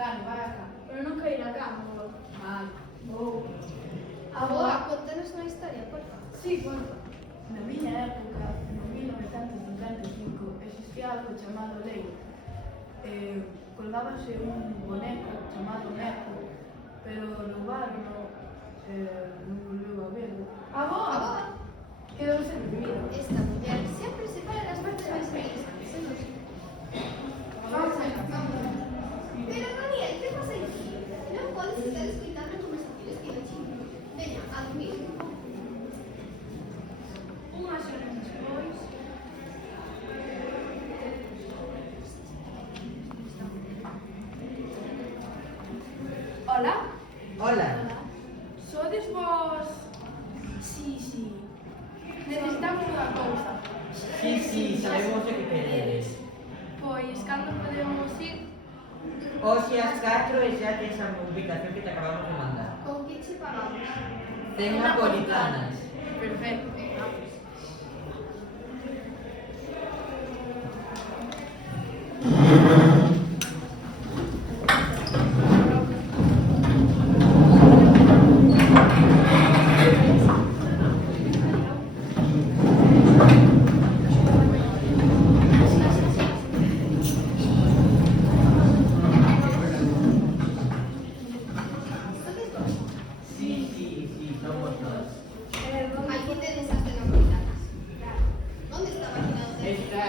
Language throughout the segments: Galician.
Dani, vai acá. Pero non quero ir a cama, avó. Vai. Vou. Avó, contanos unha historia, por favor. Sí, conta. Na miña época, no 1955, existía algo chamado leiro. Colgábase un boneco chamado Meco, pero roubarono, non volveu a verlo. Avó, Quedou sen vivir. esta muller sempre se fala das partes máis felices. Vamos a ir. Pero, Daniel, que pasa aquí? Non podes estar escoitando conversaciones que non chingan. Veña, a dormir. Unhas horas despois, hola? Hola. Sodes vos? Sí. Necesitamos unha cousa. Sí, sabemos o que queredes. Pois, cando podemos ir? Hoxe ás 4 e xa tens a ubicación que te acabamos de mandar. Con que che pagamos? 100 napolitanas. Perfecto. Sí, somos dos. Aquí tedes as napolitanas. ¿Dónde está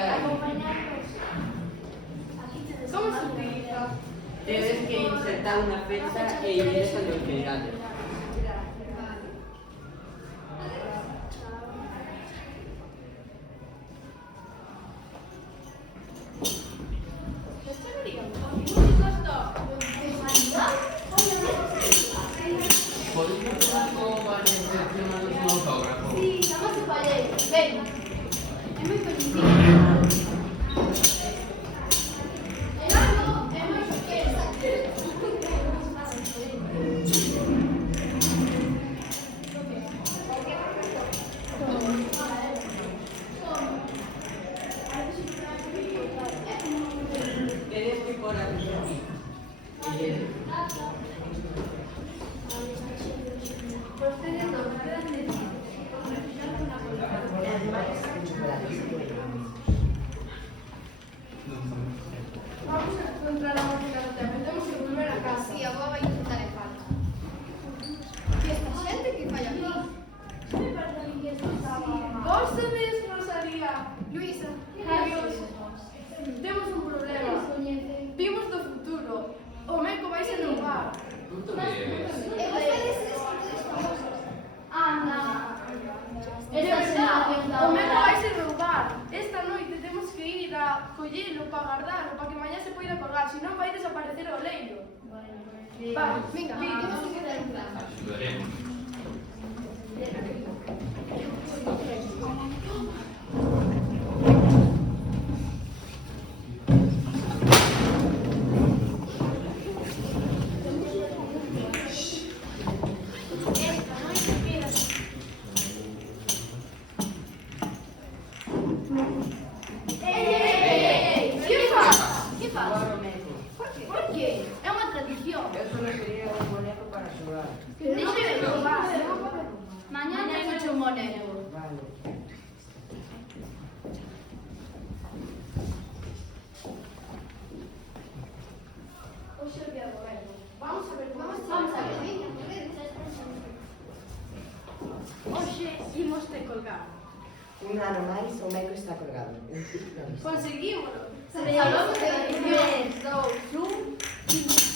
la página 12? Esta Como se utiliza? tienes que insertar unha fecha e ides onde o queirades. Podes contar como van a seleccionar un autógrafo? Sí, estamos en Valle. Venga. É moi coñecido. É moi Tienes que pôr aquí. Vostedes non quedan decididos. Vamos a encontrar a máquina do tempo. Temos que volver a casa. Sí, a boa vai intentar en falta. E esta xente que fai aquí? Vos sodes Rosalía. Luisa, Adiós. Temos un problema. Vimos do futuro. O Meco vai se roubar. E vostedes escoitedes famosos? Anda. É verdade. O Meco vai se roubar. Esta noite temos que ir a collelo para guardalo, para que mañá se poida colgar. Se non vai desaparecer o leiro. Vamos, Venga, temos que quedar en plan. Que faz? Por qué? É unha tradición. Eu só quería un boneco para xogar. Deixe de roubar. Mañá tengo un boneco. Vale. Hoxe é o día do velho. Vamos a ver como Vamos está. a ver, venga, corred. Hoxe imos te colgar. Un ano máis o Meco está colgado. Conseguímolo. Salvamos de 3, 2, 1.